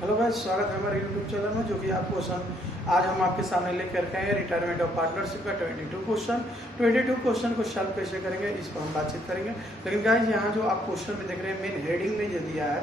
Hello guys, स्वागत है हमारे यूट्यूब चैनल में। जो कि आप क्वेश्चन आज हम आपके सामने लेकर के आए रिटायरमेंट ऑफ पार्टनरशिप का 22 क्वेश्चन को सॉल्व कैसे करेंगे इस पर हम बातचीत करेंगे। लेकिन गाइस यहाँ जो आप क्वेश्चन में देख रहे हैं, मेन हेडिंग में जो दिया है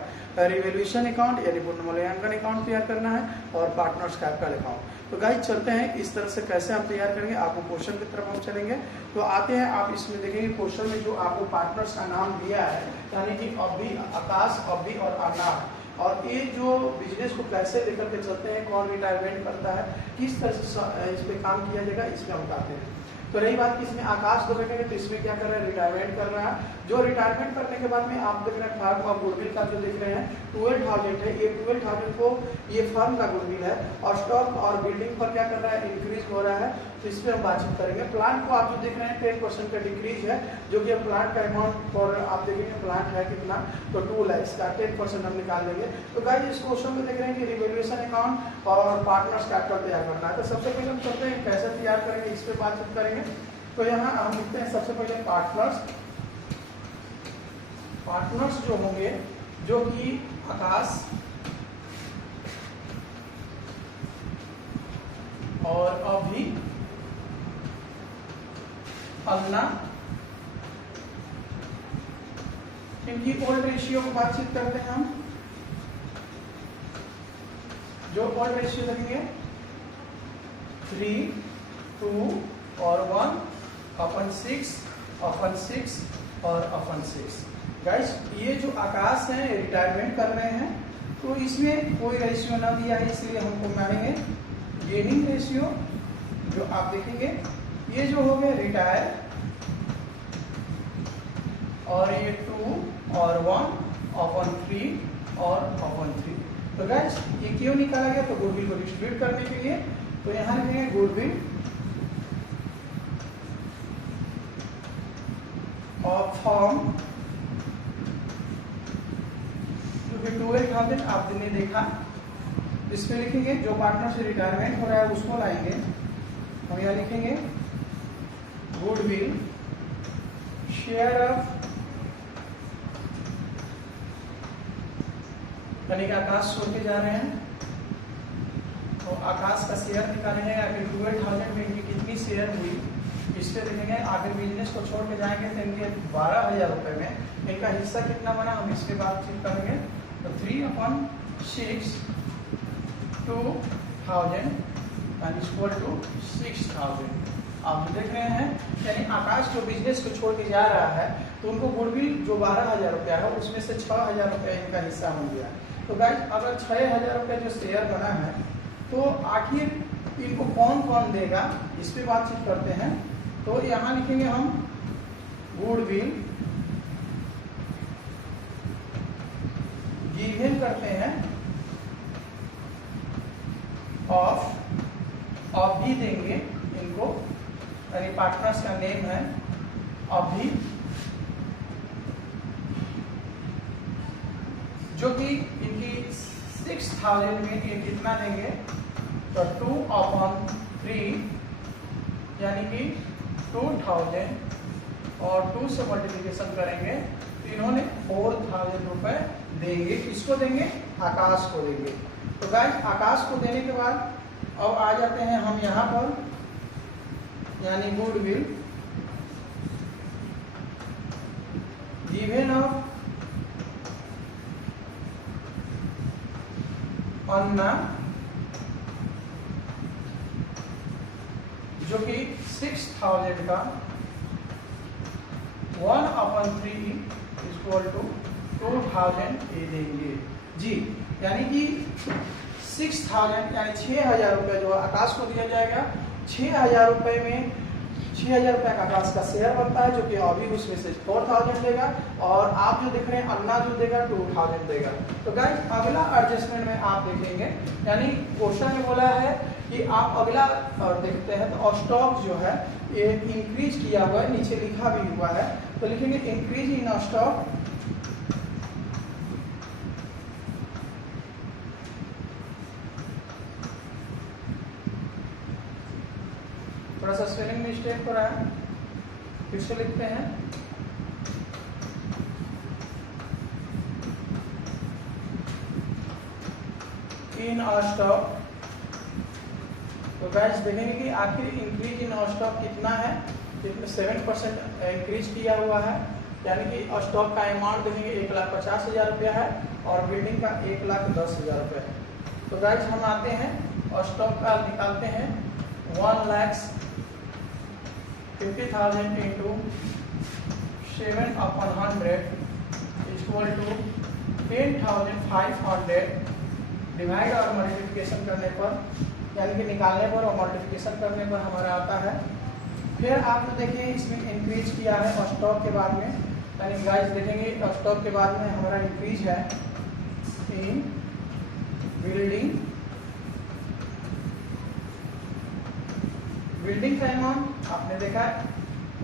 रिवैल्यूएशन अकाउंट यानी पुनर्मूल्यांकन अकाउंट तैयार करना है और पार्टनर्स कैपिटल अकाउंट। तो गाइस चलते हैं इस तरह से कैसे हम तैयार करेंगे। आपको क्वेश्चन की तरफ हम चलेंगे तो आते हैं। आप इसमें देखेंगे क्वेश्चन में जो आपको पार्टनर्स का नाम दिया है यानी कि अभी, आकाश, अभी और अर्नाब, और ये जो बिजनेस को कैसे लेकर के चलते हैं, कौन रिटायरमेंट करता है, किस तरह से इस पे काम किया जाएगा, इसमें हम बताते हैं। तो रही बात कि इसमें आकाश को देखेंगे तो इसमें क्या कर रहा है, रिटायरमेंट कर रहा है। जो रिटायरमेंट करने के बाद में आप देख रहे हैं फर्म और गुडविल का जो देख रहे हैं 12,000 है। ये 12,000 को ये फर्म का गुडविल है और स्टॉक और बिल्डिंग पर क्या कर रहा है, इंक्रीज हो रहा है। तो इस पर हम बातचीत करेंगे। प्लांट को आप जो देख रहे हैं 10% का डिक्रीज है, जो कि प्लांट का अमाउंट और आप देखेंगे प्लांट है कितना, तो 2 लाख का 10% हम निकाल देंगे। तो गाइस इस क्वेश्चन में देख रहे हैं कि रिवैल्यूएशन अकाउंट और पार्टनर्स कैपिटल तैयार करना है। तो सबसे पहले हम चलते हैं कैसे तैयार करेंगे, इस पर बातचीत करेंगे। तो यहाँ हम लिखते हैं सबसे पहले पार्टनर्स जो होंगे, जो कि आकाश और अभी, अन्ना, इनकी ओल्ड रेशियो को बातचीत करते हैं हम। जो ओल्ड रेशियो लगेंगे 3, 2 और 1/6 और 6। गाइस ये जो आकाश है रिटायरमेंट कर रहे हैं, तो इसमें कोई रेशियो ना दिया है, इसलिए हमको मानेंगे गेनिंग रेशियो। जो आप देखेंगे ये जो हो गए रिटायर, और ये 2 और 1/3 और 3। तो गाइस ये क्यों निकाला गया, तो गुडविल को डिस्ट्रीब्यूट करने के लिए। तो यहाँ लिखेंगे गुडविल ऑफ फर्म, क्योंकि 12,000 आपने देखा। इसमें लिखेंगे जो पार्टनर से रिटायरमेंट हो रहा है उसको लाएंगे हम। यहाँ लिखेंगे गुडविल शेयर ऑफ, यानी कि आकाश छोड़ के जा रहे हैं तो आकाश का शेयर निकालेंगे। आखिर 12,000 में इनकी कितनी शेयर हुई इस पे देखेंगे। आखिर बिजनेस को छोड़ के जाएंगे तो इनके 12,000 रुपए में इनका हिस्सा कितना बना, हम इस पे बातचीत करेंगे। तो 3/6 2,000 = 6,000। आप देख रहे हैं यानी आकाश जो बिजनेस को छोड़ के जा रहा है तो उनको गुडविल जो 12,000 रुपया है उसमें से 6,000 रुपया इनका हिस्सा हो गया। तो गाइस अगर 6,000 रुपया जो शेयर बना है तो आखिर इनको कौन कौन देगा, इस पे बातचीत करते हैं। तो यहाँ लिखेंगे हम गुडविल गिवन करते हैं ऑफ, अभी देंगे इनको, यानी पार्टनर्स का नेम है अभी, जो कि इनकी 6,000 में ये कितना देंगे, तो 2/3 यानी कि 2,000 और 2 से मल्टीप्लिकेशन करेंगे तो इन्होंने 4,000 रुपए देंगे। किसको देंगे, आकाश को देंगे। तो गाइस आकाश को देने के बाद अब आ जाते हैं हम यहाँ पर, यानी गुडविल गिवन ऑफ अन्ना, जो कि 6,000 का 1/3 = 2,000 ये देंगे जी। यानी कि 6,000 यानी 6,000 रुपये जो आकाश को दिया जाएगा। 6,000 रुपये में 6,000 रुपये का आकाश का शेयर बनता है, जो कि अभी उसमें से 4,000 देगा, और आप जो देख रहे हैं अन्ना जो देगा 2,000 देगा। तो गाइस अगला एडजस्टमेंट में आप देखेंगे, यानी क्वेश्चन में बोला है कि आप अगला देखते हैं तो स्टॉक जो है ये इंक्रीज किया हुआ है, नीचे लिखा भी हुआ है। तो लिखेंगे इंक्रीज इन स्टॉक थोड़ा सा स्पेलिंग मिस्टेक हो रहा है, फिर से लिखते हैं इन स्टॉक। तो गाइस देखेंगे कि आखिर इंक्रीज इन स्टॉक कितना है, जिसमें 7% इंक्रीज किया हुआ है, यानी कि स्टॉक का अमाउंट देखेंगे 1,50,000 रुपया है और बिल्डिंग का 1,10,000 रुपया है। तो गाइस हम आते हैं और स्टॉक का निकालते हैं 1,50,000 इंटू 7/100 इक्वल टू 10,500 डिवाइड और मल्टीप्लिकेशन करने पर, यानी कि निकालने पर और मल्टीप्लिकेशन करने पर हमारा आता है। फिर आप देखिए इसमें इंक्रीज किया है स्टॉक के बाद में, यानी गाइस देखेंगे स्टॉक के बाद में हमारा इंक्रीज है इन बिल्डिंग। बिल्डिंग का अमाउंट आपने देखा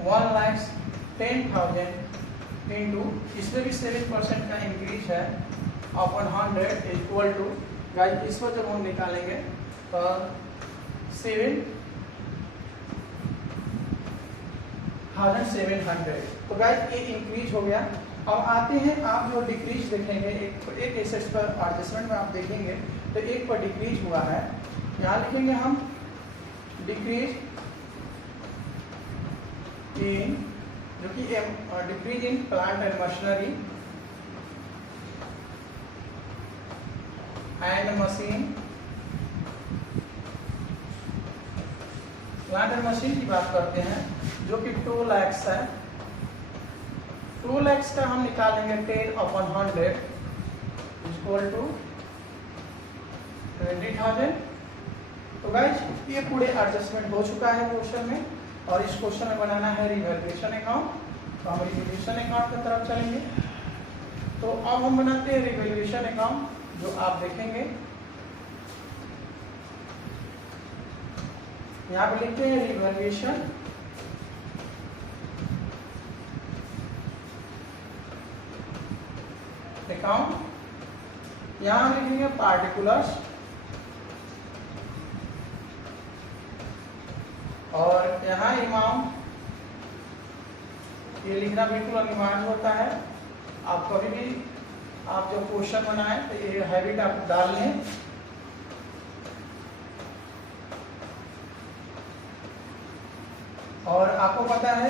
1,10,000 इंटू, इसमें भी 7% का इंक्रीज है अपॉन 100 इक्वल टू, गाइस इसको जब हम निकालेंगे तो 7,700। तो गाइस ये इंक्रीज हो गया। अब आते हैं आप जो डिक्रीज देखेंगे, एक एसेट्स पर एडजस्टमेंट में आप देखेंगे तो एक पर डिक्रीज हुआ है, यहाँ लिखेंगे हम डिक्रीज इन, जो कि decrease in plant and machinery and machine. Plant and machine की बात करते हैं जो कि 2 लाख है। 2 लाख का हम निकालेंगे 10/100 इक्वल टू 20,000। तो गाइस ये पूरे एडजस्टमेंट हो चुका है क्वेश्चन में, और इस क्वेश्चन में बनाना है रिवैल्यूएशन अकाउंट। तो हम रिवैल्यूएशन अकाउंट की तरफ चलेंगे। तो अब हम बनाते हैं रिवैल्यूएशन अकाउंट, जो आप देखेंगे यहाँ पे लिखते हैं रिवैल्यूएशन अकाउंट, यहाँ लिखेंगे पार्टिकुलर्स और यहाँ अमाउंट, ये लिखना बिल्कुल अनिवार्य होता है। आप कभी भी आप जब क्वेश्चन बनाएं तो ये हैबिट आप डाल लें। और आपको पता है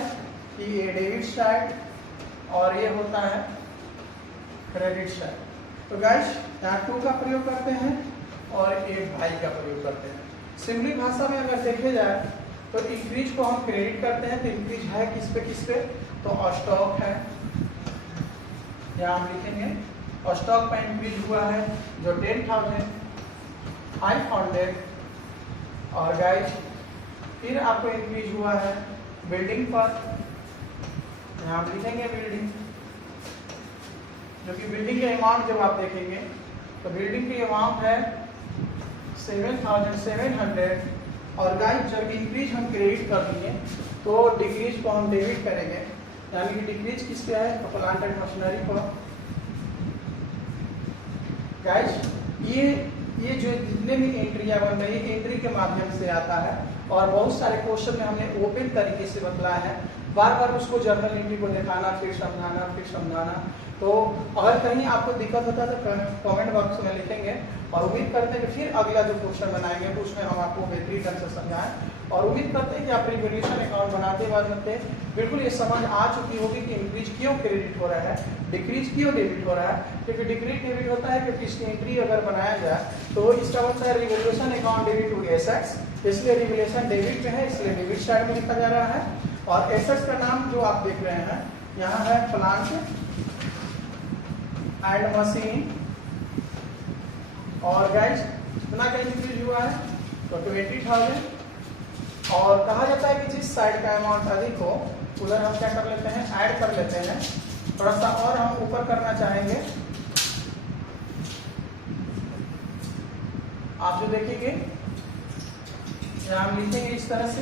कि ये डेबिट साइड और ये होता है क्रेडिट साइड। तो गाइस यहाँ 2 का प्रयोग करते हैं और ये भाई का प्रयोग करते हैं। सिंपली भाषा में अगर देखे जाए तो इंक्रीज को हम क्रेडिट करते हैं, तो इंक्रीज है किस पे, तो स्टॉक है, यहाँ हम लिखेंगे स्टॉक पे इंक्रीज हुआ है जो 10,500। और गाइस फिर आपको इंक्रीज हुआ है बिल्डिंग पर, यहाँ हम लिखेंगे बिल्डिंग, जो कि बिल्डिंग के अमाउंट जब आप देखेंगे तो बिल्डिंग की अमाउंट है 7,700। और गाइस जब इंक्रीज हम क्रेडिट कर दिए तो डिक्रीज को हम डेबिट करेंगे, यानी कि डिक्रीज किस पे है, तो प्लांट एंड मशीनरी पर। गाइस ये जो जितने भी एंट्रियां बन रही है एंट्री के माध्यम से आता है, और बहुत सारे क्वेश्चन में हमने ओपन तरीके से बतलाया है, बार बार उसको जर्नल एंट्री को दिखाना, फिर समझाना। तो अगर कहीं आपको दिक्कत होता है तो कमेंट बॉक्स में लिखेंगे, और उम्मीद करते हैं कि फिर अगला जो क्वेश्चन बनाएंगे तो उसमें हम आपको बेहतरीन ढंग से समझाएं। और उम्मीद करते हैं कि आप रिवैल्यूएशन अकाउंट बनाते वक्त बिल्कुल ये समझ आ चुकी होगी कि इंक्रीज क्यों क्रेडिट हो रहा है, डिक्रीज क्यों डेबिट हो रहा है। क्योंकि डिक्रीज डेबिट होता है क्योंकि इसकी एंट्री अगर बनाया जाए तो इसका मतलब है revaluation account debit to assets, इसलिए रिवैल्यूएशन डेबिट में है, इसलिए डेबिट साइड में लिखा जा रहा है। और एसेट्स का नाम जो आप देख रहे हैं यहाँ है प्लांट एंड मशीन। और गाइस कितना का इंक्रीज हुआ है, तो 20,000। और कहा जाता है कि जिस साइड का अमाउंट अधिक हो उधर हम क्या कर लेते हैं, ऐड कर लेते हैं। थोड़ा सा और हम ऊपर करना चाहेंगे, आप जो देखेंगे यहाँ हम लिखेंगे इस तरह से।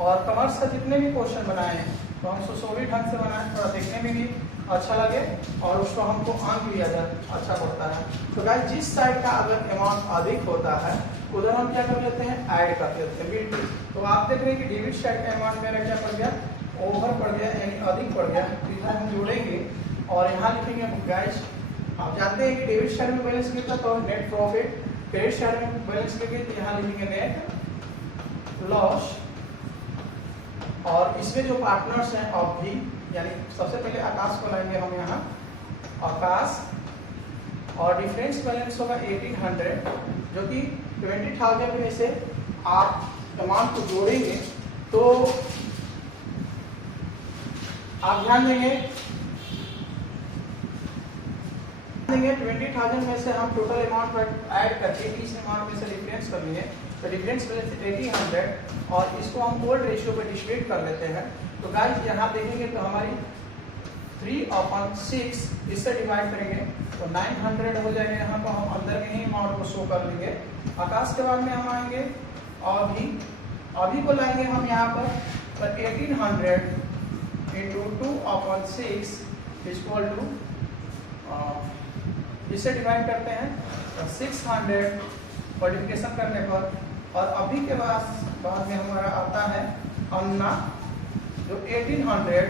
और कॉमर्स का जितने भी क्वेश्चन बनाए हैं तो हम सुशोभित ढंग से बनाए, थोड़ा देखने में भी अच्छा लगे और उसको हमको अंक लिया जाए, अच्छा बढ़ता है। तो गाइस जिस साइड का अगर अमाउंट अधिक होता है उधर हम क्या कर लेते हैं, ऐड कर लेते हैं बिल्कुल। तो आप देख रहे हैं कि डेबिट साइड का अमाउंट मेरा क्या पड़ गया, ओवर पड़ गया, यानी अधिक पड़ गया। इधर हम जोड़ेंगे और यहाँ लिखेंगे गाइस आप जानते हैं कि डेबिट साइड में बैलेंस कितना तो नेट प्रॉफिट, क्रेडिट साइड में बैलेंस कितना तो यहाँ लिखेंगे नेट लॉस। और इसमें जो पार्टनर्स हैं ऑफ भी, यानी सबसे पहले आकाश को लाएंगे हम यहाँ आकाश, और डिफरेंस बैलेंस होगा 1800, जो कि 20,000 में से आप अमाउंट को जोड़ेंगे तो आप ध्यान देंगे 20,000 में से हम टोटल अमाउंट पर ऐड करके इस अमाउंट में से डिफरेंस कर लेंगे, तो डिफरेंस बैलेंस 1800 और इसको हम ओल्ड रेशियो पे डिस्ट्रीब्यूट कर लेते हैं। तो गाइस यहाँ देखेंगे तो हमारी 3/6 इससे डिवाइड करेंगे तो 900 हो जाएगा। यहाँ पर हम अंदर में ही अमाउंट को शो कर लेंगे। आकाश के बाद में हम आएंगे अभी को लाएंगे हम यहाँ पर 1800 इंटू 2/6 इक्वल टू इसे डिवाइड करते हैं तो 600 मल्टीप्लिकेशन करने पर, और अभी के बाद में हमारा आता है अन्ना जो 1800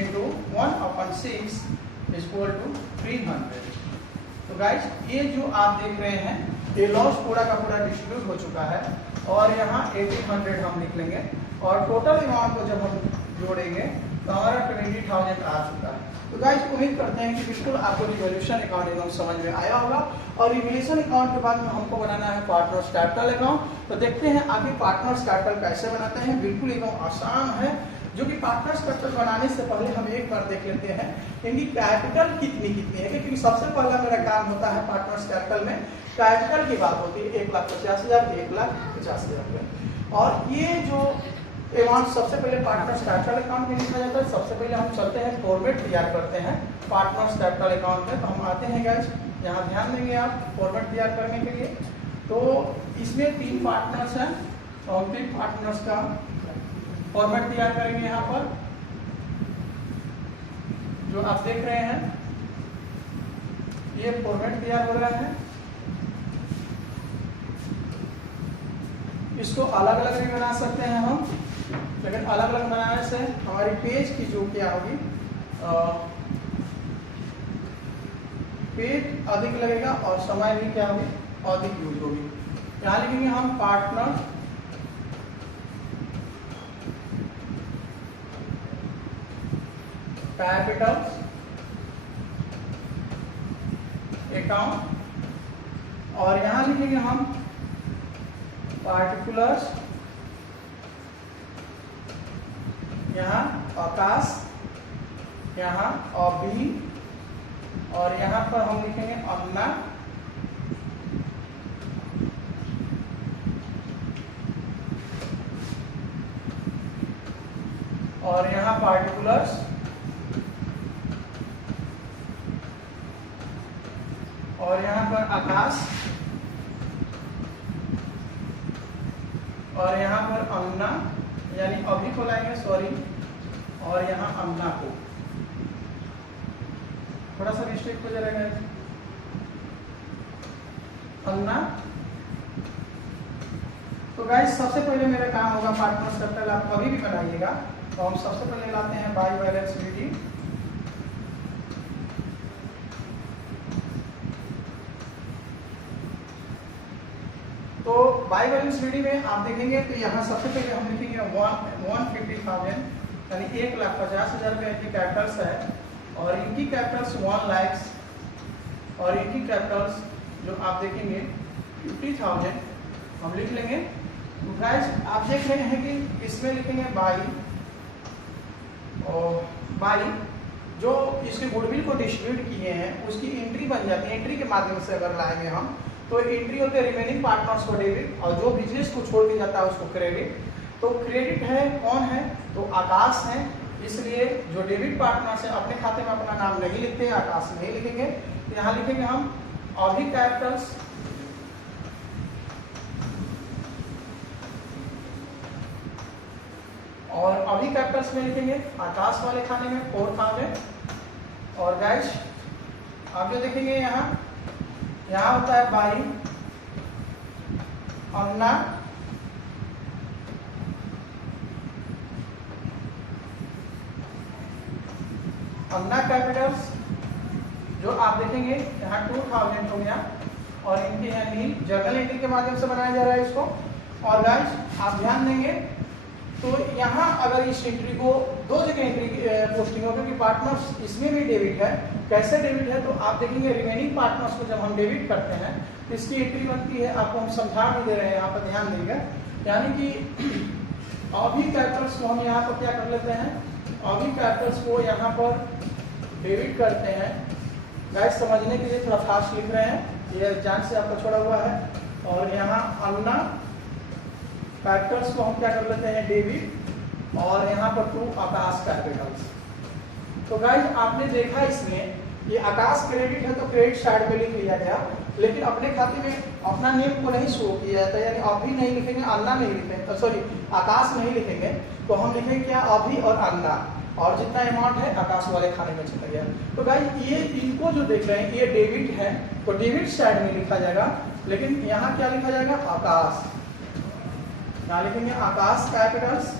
इंटू 1/6 इक्वल टू 300। तो गाइस ये जो आप देख रहे हैं ये लॉस पूरा का पूरा डिस्ट्रीब्यूट हो चुका है, और यहाँ 1800 हम लिख लेंगे, और टोटल अमाउंट को जब हम जोड़ेंगे तो हमारा 20,000 आ चुका है। तो गाइस उम्मीद करते हैं कि बिल्कुल आपको रिवॉल्यूशन अकाउंट एकदम समझ में आया होगा, और रिवॉल्यूशन अकाउंट के बाद में हमको बनाना है पार्टनर्स कैपिटल अकाउंट। तो देखते हैं आगे पार्टनर्स कैपिटल कैसे बनाते हैं। बिल्कुल एकदम आसान है, जो कि पार्टनर्स कैपिटल बनाने से पहले हम एक बार देख लेते हैं इनकी कैपिटल कितनी है, क्योंकि सबसे पहला मेरा काम होता है पार्टनर्स कैपिटल में कैपिटल की बात होती है 1,50,000 1,50,000। और ये जो अमाउंट सबसे पहले पार्टनर्स कैपिटल अकाउंट में लिखा जाता है। सबसे पहले हम चलते हैं फॉर्मेट तैयार करते हैं पार्टनर्स कैपिटल अकाउंट में। तो हम आते हैं गाइस, यहाँ ध्यान देंगे आप फॉर्मेट तैयार करने के लिए। तो इसमें 3 पार्टनर्स हैं, और 3 पार्टनर्स का फॉर्मेट तैयार करेंगे। यहाँ पर जो आप देख रहे हैं ये फॉर्मेट तैयार हो रहा है। इसको अलग अलग भी बना सकते हैं हम, लेकिन अलग अलग बनाने से हमारी पेज की जो क्या होगी पेज अधिक लगेगा और समय भी क्या होगी अधिक यूज होगी। यहाँ लिखेंगे हम पार्टनर कैपिटल अकाउंट, और यहाँ लिखेंगे हम पार्टिकुलर्स, यहाँ आकाश, यहाँ अभी, और यहाँ पर हम लिखेंगे अन्ना, और यहाँ पार्टिकुलर्स, और यहाँ पर आकाश, और यहाँ पर अन्ना यानी अभी को लाएंगे सॉरी, और यहाँ अन्ना को थोड़ा सा मिस्टेक हो जाएगा अन्ना। तो गाइस सबसे पहले मेरा काम होगा पार्टनर्स कैपिटल, आप कभी भी बनाइएगा। तो हम सबसे पहले लाते हैं बाई बैलेंस रीडिंग। तो बाई बैलेंस रीडिंग में आप देखेंगे तो यहाँ सबसे पहले हम लिखेंगे 150,000 यानी 1,50,000 का इनकी कैपिटल्स है, और इनकी कैपिटल्स 1 लाख, और इनकी कैपिटल्स जो आप देखेंगे 50,000 हम लिख लेंगे। तो गाइस आप देख रहे हैं कि इसमें लिखेंगे बाई, और बाई जो इसके गुडविल को डिस्ट्रीब्यूट किए हैं उसकी एंट्री बन जाती है। एंट्री के माध्यम से अगर लाएंगे हम तो एंट्री होते हैं रिमेनिंग पार्टनर्स को डेबिट, और जो बिजनेस को छोड़ के जाता है उसको क्रेडिट। तो क्रेडिट है कौन है तो आकाश है, इसलिए जो डेबिट पार्टनर्स है अपने खाते में अपना नाम नहीं लिखते हैं, आकाश नहीं लिखेंगे। तो यहाँ लिखेंगे हम अभी कैपिटल्स, और अभी कैपिटल्स में लिखेंगे आकाश वाले खाने में 4,000। और गाइस आप जो देखेंगे यहाँ होता है बाई, अन्ना, अन्ना कैपिटल्स, जो आप देखेंगे यहाँ 2000 हो गया और इनके यहाँ नील जर्नल एंट्री के माध्यम से बनाया जा रहा है इसको। और गाइस आप ध्यान देंगे तो यहाँ अगर इस एंट्री को दो जगह एंट्री पोस्टिंग हो, क्योंकि पार्टनर्स इसमें भी डेबिट है। कैसे डेबिट है तो आप देखेंगे रिमेनिंग पार्टनर्स को जब हम डेबिट करते हैं तो इसकी एंट्री बनती है, आपको हम समझा भी दे रहे हैं, यहाँ पर ध्यान देंगे। यानी कि अभी कैपिटल्स को हम यहाँ पर क्या कर लेते हैं, अभी कैपिटल्स को यहाँ पर डेबिट करते हैं। गाइस समझने के लिए थोड़ा फास्ट लिख रहे हैं, ये जान से आपका छोड़ा हुआ है। और यहाँ अन्ना कैपिटल्स को हम क्या कर लेते हैं डेबिट, और यहाँ पर टू आकाश कैपिटल्स। तो गाइस आपने देखा इसमें ये आकाश क्रेडिट है तो क्रेडिट साइड पे लिख लिया गया, लेकिन अपने खाते में अपना नेम को नहीं शो किया जाता, यानी अभी नहीं लिखेंगे, अन्ना नहीं लिखेंगे, सॉरी आकाश नहीं लिखेंगे, तो हम लिखेंगे क्या अभी और अन्ना, और जितना अमाउंट है आकाश वाले खाने में चला गया। तो गाइस ये इनको जो देख रहे हैं ये डेबिट है तो डेबिट साइड में लिखा जाएगा, लेकिन यहाँ क्या लिखा जाएगा आकाश, यहाँ लिखेंगे आकाश कैपिटल्स।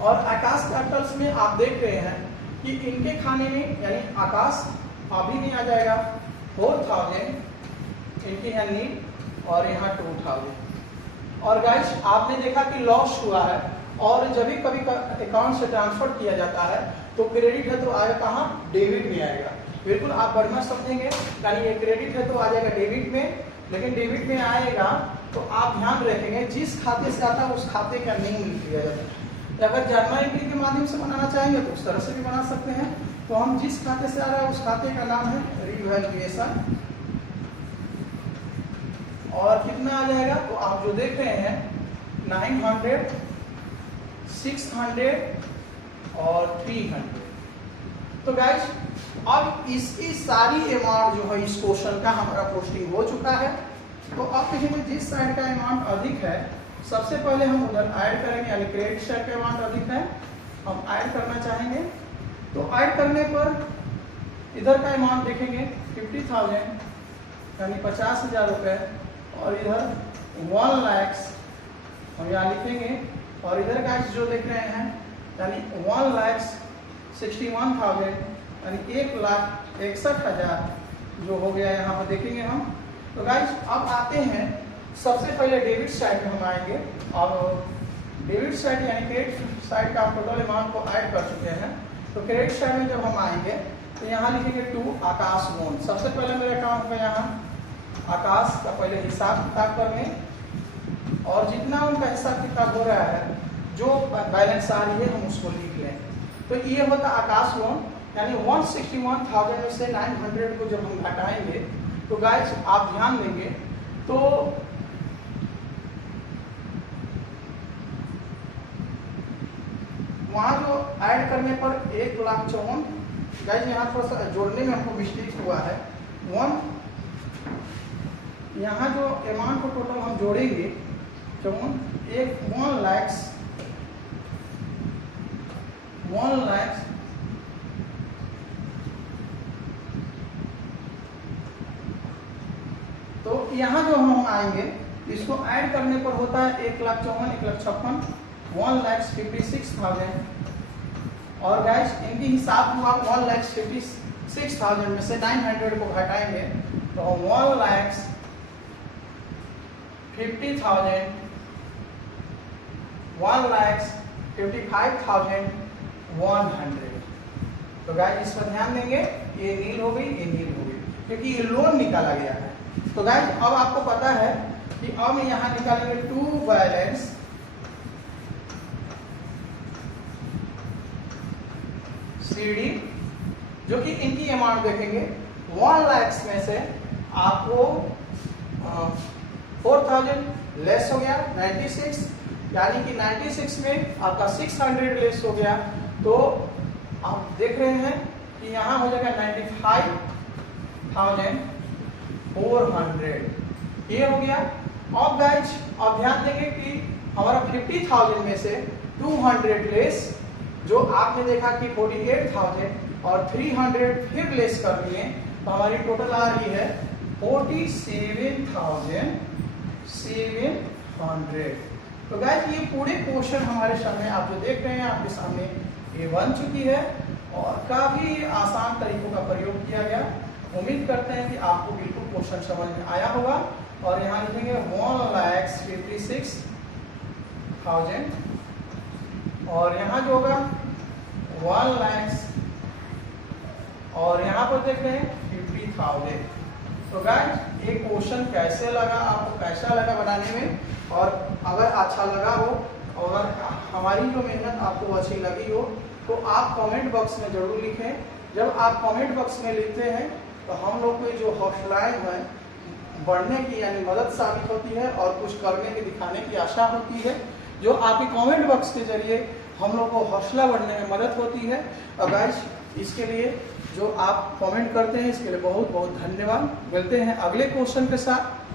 और आकाश कैपिटल्स में आप देख रहे हैं कि इनके खाने में यानी आकाश अभी नहीं आ जाएगा 4000, इनके यहाँ नील और यहाँ 2000। और गाइस आपने देखा कि लॉस हुआ है, और जब भी कभी अकाउंट से ट्रांसफर किया जाता है तो क्रेडिट है तो आएगा कहाँ, डेबिट में आएगा। बिल्कुल आप बढ़िया समझेंगे, यानी ये क्रेडिट है तो आ जाएगा डेबिट में, लेकिन डेबिट में आएगा तो आप ध्यान रखेंगे जिस खाते से आता है उस खाते का नेम लिख लिया जाता है। अगर जर्नल एंट्री के माध्यम से बनाना चाहेंगे तो उस तरह से भी बना सकते हैं। तो हम जिस खाते से आ रहा है उस खाते का नाम है रिवैल्यूएशन, और कितना आ जाएगा तो आप जो देख रहे हैं 900, 600 और 300। तो गाइस अब इसकी सारी अमाउंट जो है इस क्वेश्चन का हमारा पोस्टिंग हो चुका है। तो अब देखेंगे जिस साइड का अमाउंट अधिक है सबसे पहले हम उधर ऐड करेंगे, यानी क्रेडिट साइड का अमाउंट अधिक है हम ऐड करना चाहेंगे। तो ऐड करने पर इधर का अमाउंट देखेंगे 50,000 यानी 50,000 रुपये, और इधर 1 लाख हम यहाँ लिखेंगे, और इधर का जो देख रहे हैं यानी 1,61,000 यानी 1,61,000 जो हो गया यहाँ पर देखेंगे हम। तो गाइस अब आते हैं सबसे पहले डेबिट साइड में हम आएंगे, और डेबिट साइड यानी क्रेडिट साइड का टोटल अमाउंट को ऐड कर चुके हैं। तो क्रेडिट साइड में जब हम आएंगे तो यहाँ लिखेंगे 2 आकाश लोन। सबसे पहले मेरा काम होगा यहाँ आकाश का पहले हिसाब किताब करने, और जितना उनका हिसाब किताब हो रहा है जो बैलेंस आ रही है हम उसको लिख लें। तो ये होता आकाश लोन, यानी 161,000 में से 900 को जब हम घटाएंगे तो गाइस आप ध्यान देंगे तो वहां जो ऐड करने पर 1,54,000, गाइस यहाँ थोड़ा सा जोड़ने में हमको मिस्टेक हुआ है। यहाँ जो अमाउंट को टोटल हम जोड़ेंगे 1 लाख तो यहाँ जो हम आएंगे इसको ऐड करने पर होता है 1,54,000, 1,56,000, 1,56,000। और गाइस इनकी हिसाब हुआ 1,56,000 में से 900 को घटाएंगे तो 1,50,000, 1,55,100। तो गाइस इस पर ध्यान देंगे, ये नील हो गई, ये नील हो गई, क्योंकि ये लोन निकाला गया है। तो गाइस अब आपको पता है कि अब यहाँ निकालेंगे टू बैलेंस सीडी, जो कि इनकी अमाउंट देखेंगे 1 लाख में से आपको 4,000 लेस हो गया 96, यानी कि 96 में आपका 600 लेस हो गया। तो आप देख रहे हैं कि यहाँ हो जाएगा 95,400, ये हो गया। अब गाइस अब ध्यान देंगे कि हमारा 50,000 में से 200 लेस, जो आपने देखा कि 48,000 और 300 फिर लेस कर लिए तो हमारी टोटल आ रही है 47,700। तो गाइस ये पूरे क्वेश्चन हमारे सामने आप जो देख रहे हैं आपके सामने ये बन चुकी है, और काफी आसान तरीकों का प्रयोग किया गया। उम्मीद करते हैं कि आपको बिल्कुल क्वेश्चन समझ में आया होगा। और यहाँ लिखेंगे 1,56,000 और यहाँ जो होगा 1 लाख और यहाँ पर देख रहे हैं 50,000। तो गाइस ये क्वेश्चन कैसे लगा, आपको कैसा लगा बनाने में, और अगर अच्छा लगा हो और हमारी जो मेहनत आपको अच्छी लगी हो तो आप कमेंट बॉक्स में जरूर लिखें। जब आप कमेंट बॉक्स में लिखते हैं तो हम लोग को जो हौसलाएं हैं बढ़ने की यानी मदद साबित होती है और कुछ करने की दिखाने की आशा होती है। जो आपके कमेंट बॉक्स के जरिए हम लोग को हौसला बढ़ने में मदद होती है। और गाइस इसके लिए जो आप कमेंट करते हैं इसके लिए बहुत बहुत धन्यवाद। मिलते हैं अगले क्वेश्चन के साथ।